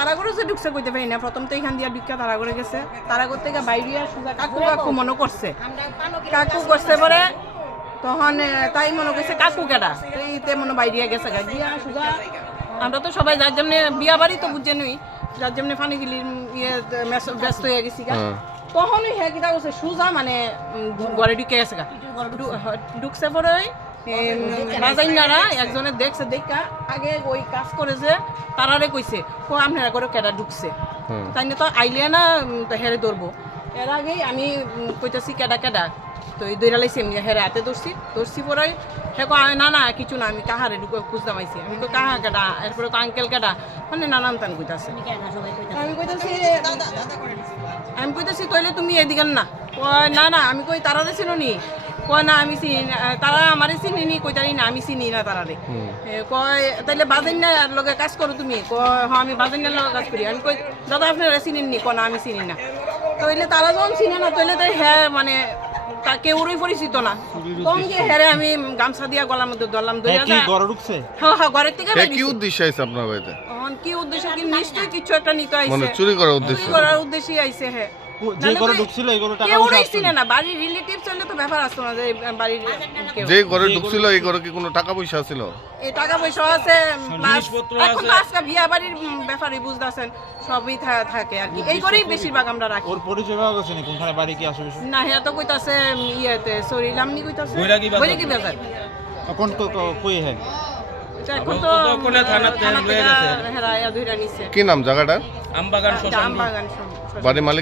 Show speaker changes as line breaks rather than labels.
তারা করে যে ঢুকছে কইতে পারি না। প্রথম তো এখান দিয়ে ঢুকা তারা করে গেছে। তারা করতে গিয়ে বাইরে সুজা কাকু কাকু মনে করছে। কাকু করছে পরে তখন তাই মনে করছে কাকু কেডা? এইতে মনে বাইরে গেছে গা। দিয়া সুজা আমরা তো সবাই যার জন্য বিয়া বাড়ি তো বুঝে নই যার জন্য ফানি গিলি ইয়ে ব্যস্ত হয়ে গেছি গা।
হ্যাঁ।
তখনই হ্যাঁ কিতা করছে সুজা মানে ঘরে ঢুকে গেছে গা। ঢুকছে। পরে এম, একজনে দেখছে দেখা আগে ওই কাজ করে যে তারারে কইছে কো আপনারা করে কেডা ঢুকছে। তাই না তো আইলে না হেরে ধরবো। এর আগেই আমি কইতাছি কেডা কেডা? তো এই দইরা লাইছি এমনি হেরে হাতে ধরছি ধরছি পরে হে কো না না কিছু না আমি কাহারে ঢুকে খুঁজতাম আইছি আমি তো কাহা কেডা? এরপরে তো আঙ্কেল কেডা? মানে নানান তান কইতাছে। আমি কইতাছি। আমি কইতাছি তইলে তুমি এদিকে না। না না আমি কই তারারে চিনো নি কয় না আমি চিনি না তারা আমারে চিনি নি কই তারি না আমি চিনি না তারারে। কয় তাইলে বাজার লগে কাজ করো তুমি। কয় হ্যাঁ আমি বাজার লগে কাজ করি। আমি কই দাদা আপনারা চিনেন নি? কয় না আমি চিনি না। তইলে তারা যখন চিনে না তইলে তো হ্যাঁ মানে তা কেউরই পরিচিত না। কম গিয়ে হ্যারে আমি গামছা দিয়া গলার মধ্যে ধরলাম দইয়া
কি ঘরে ঢুকছে?
হ্যাঁ হ্যাঁ ঘরের থেকে
কি। উদ্দেশ্যে আপনার বাড়িতে?
কি উদ্দেশ্য কি নিশ্চয়ই কিছু একটা নিতে
মানে
আইছে।
চুরি করার
চুরি
উদ্দেশ্যে।
করার উদ্দেশ্যে আইছে হ্যাঁ
যে ঘরে টাকা
চিনে না। বাড়ির তো ব্যাপার আসতো না যে বাড়ির
যে ঘরে ঢুকছিল এই ঘরে কি কোনো টাকা পয়সা ছিল?
এই টাকা পয়সা আছে এখন আজকে বিয়া বাড়ির উম, বুঝতেছেন সবই থাকে আর কি। এই করেই বেশিরভাগ আমরা রাখি।
ওর পরিচয় পাওয়া গেছে নি কোনখানে বাড়ি কি আসবে?
না হ্যাঁ তো কইতাছে ইয়েতে সরিলাম নি।
বাজার।
কই হ্যাঁ
এখন তো নিছে।
কি নাম জায়গাটা
আমবাগান
বাড়ি মালিক?